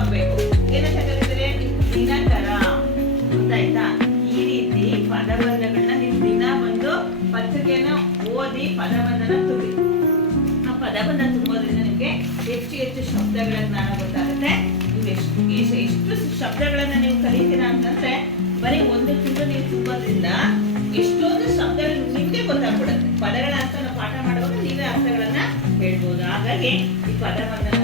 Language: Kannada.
ಆಗಬೇಕು. ಏನಂತ ಕರೀತಾರೆ? ದಿನಕರ. ಗೊತ್ತಾಯ್ತಾ? ಈ ರೀತಿ ಪದಬಂಧಗಳನ್ನ ನೀವು ದಿನ ಒಂದು ಪತ್ರಿಕೆಯನ್ನು ಓದಿ ಪದಬಂಧನ ತುಂಬಿ. ಆ ಪದಬಂಧ ತುಂಬೋದ್ರಿಂದ ನಿಮ್ಗೆ ಹೆಚ್ಚು ಹೆಚ್ಚು ಶಬ್ದಗಳ ಜ್ಞಾನ ಗೊತ್ತಾಗುತ್ತೆ. ನೀವು ಎಷ್ಟು ಶಬ್ದಗಳನ್ನ ನೀವು ಕಲಿತೀರಾ ಅಂತಂದ್ರೆ ಬರೀ ಒಂದು ತಿಂಗಳು ನೀವು ತುಂಬೋದ್ರಿಂದ ಎಷ್ಟೊಂದು ಶಬ್ದಗಳು ನಿಮ್ಗೆ ಗೊತ್ತಾಗ್ಬಿಡುತ್ತೆ. ಪದಗಳ ಅರ್ಥ ಪಾಠ ಮಾಡುವಾಗ ನೀವೇ ಅರ್ಥಗಳನ್ನ ಹೇಳ್ಬೋದು. ಹಾಗಾಗಿ ಈ ಪದಬಂಧನ